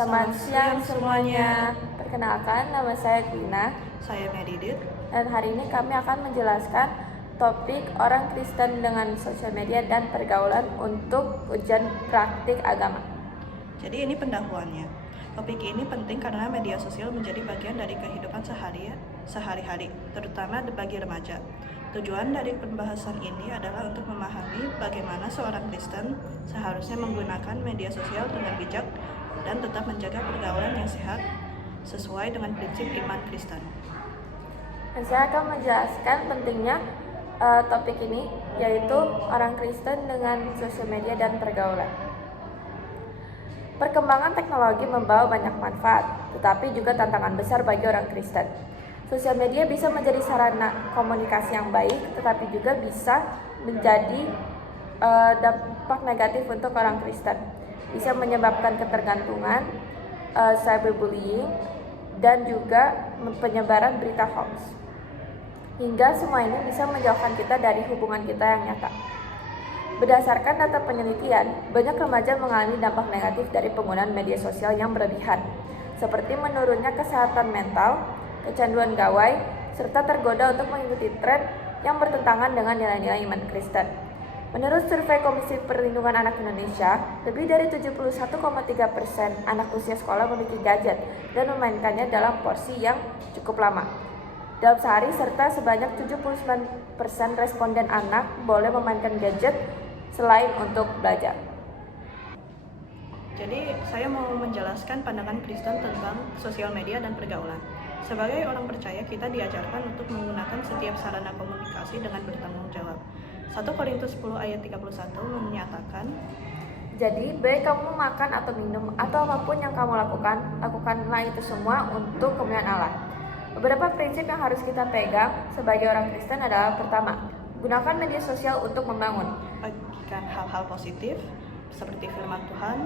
Selamat siang semuanya. Perkenalkan, nama saya Gina. Saya Medidit. Dan hari ini kami akan menjelaskan topik orang Kristen dengan sosial media dan pergaulan untuk ujian praktik agama. Jadi ini pendahuluannya. Topik ini penting karena media sosial menjadi bagian dari kehidupan sehari-hari, terutama bagi remaja. Tujuan dari pembahasan ini adalah untuk memahami bagaimana seorang Kristen seharusnya menggunakan media sosial dengan bijak dan tetap menjaga pergaulan yang sehat sesuai dengan prinsip iman Kristen. Dan saya akan menjelaskan pentingnya topik ini, yaitu orang Kristen dengan sosial media dan pergaulan. Perkembangan teknologi membawa banyak manfaat, tetapi juga tantangan besar bagi orang Kristen. Sosial media bisa menjadi sarana komunikasi yang baik, tetapi juga bisa menjadi dampak negatif untuk orang Kristen. Bisa menyebabkan ketergantungan, cyberbullying, dan juga penyebaran berita hoax. Hingga semua ini bisa menjauhkan kita dari hubungan kita yang nyata. Berdasarkan data penelitian, banyak remaja mengalami dampak negatif dari penggunaan media sosial yang berlebihan, seperti menurunnya kesehatan mental, kecanduan gawai, serta tergoda untuk mengikuti tren yang bertentangan dengan nilai-nilai iman Kristen. Menurut survei Komisi Perlindungan Anak Indonesia, lebih dari 71,3% anak usia sekolah memiliki gadget dan memainkannya dalam porsi yang cukup lama dalam sehari, serta sebanyak 79% responden anak boleh memainkan gadget selain untuk belajar. Jadi saya mau menjelaskan pandangan Kristen tentang sosial media dan pergaulan. Sebagai orang percaya, kita diajarkan untuk menggunakan setiap sarana komunikasi dengan bertanggung jawab. 1 Korintus 10 ayat 31 menyatakan, jadi, baik kamu makan atau minum atau apapun yang kamu lakukan, lakukanlah itu semua untuk kemuliaan Allah. Beberapa prinsip yang harus kita pegang sebagai orang Kristen adalah: pertama, gunakan media sosial untuk membangun. Bagikan hal-hal positif seperti firman Tuhan,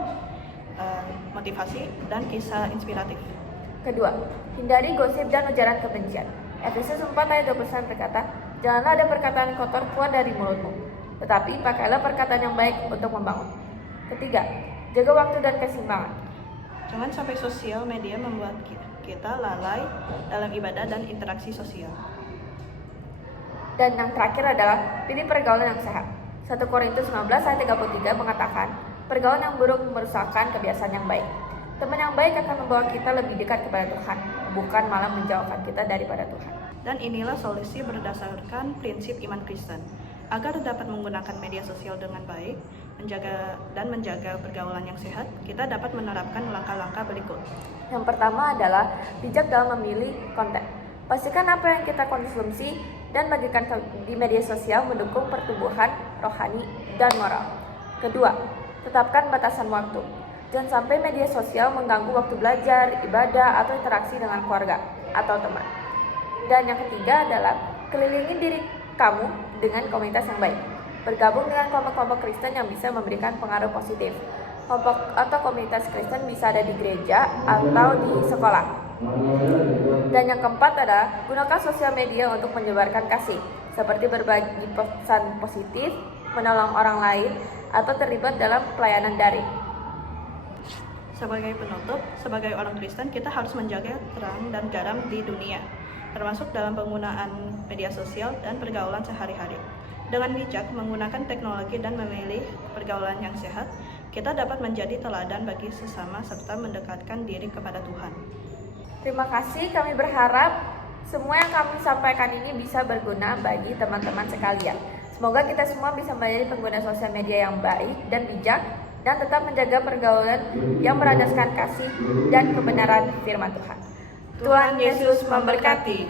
motivasi, dan kisah inspiratif. Kedua, hindari gosip dan ujaran kebencian. Efesus 4 ayat 21 berkata, janganlah ada perkataan kotor keluar dari mulutmu, tetapi pakailah perkataan yang baik untuk membangun. Ketiga, jaga waktu dan keseimbangan. Jangan sampai sosial media membuat kita lalai dalam ibadah dan interaksi sosial. Dan yang terakhir adalah pilih pergaulan yang sehat. 1 Korintus 19 ayat 33 mengatakan, pergaulan yang buruk merusakkan kebiasaan yang baik. Teman yang baik akan membawa kita lebih dekat kepada Tuhan, bukan malah menjauhkan kita daripada Tuhan. Dan inilah solusi berdasarkan prinsip iman Kristen. Agar dapat menggunakan media sosial dengan baik, menjaga pergaulan yang sehat, kita dapat menerapkan langkah-langkah berikut. Yang pertama adalah bijak dalam memilih konten. Pastikan apa yang kita konsumsi dan bagikan di media sosial mendukung pertumbuhan rohani dan moral. Kedua, tetapkan batasan waktu. Jangan sampai media sosial mengganggu waktu belajar, ibadah, atau interaksi dengan keluarga atau teman. Dan yang ketiga adalah kelilingi diri kamu dengan komunitas yang baik. Bergabung dengan kelompok-kelompok Kristen yang bisa memberikan pengaruh positif. Kelompok atau komunitas Kristen bisa ada di gereja atau di sekolah. Dan yang keempat adalah gunakan sosial media untuk menyebarkan kasih, seperti berbagi pesan positif, menolong orang lain, atau terlibat dalam pelayanan daring. Sebagai penutup, sebagai orang Kristen, kita harus menjaga terang dan garam di dunia, termasuk dalam penggunaan media sosial dan pergaulan sehari-hari. Dengan bijak menggunakan teknologi dan memilih pergaulan yang sehat, kita dapat menjadi teladan bagi sesama serta mendekatkan diri kepada Tuhan. Terima kasih, kami berharap semua yang kami sampaikan ini bisa berguna bagi teman-teman sekalian. Semoga kita semua bisa menjadi pengguna sosial media yang baik dan bijak, dan tetap menjaga pergaulan yang berlandaskan kasih dan kebenaran firman Tuhan. Tuhan Yesus memberkati.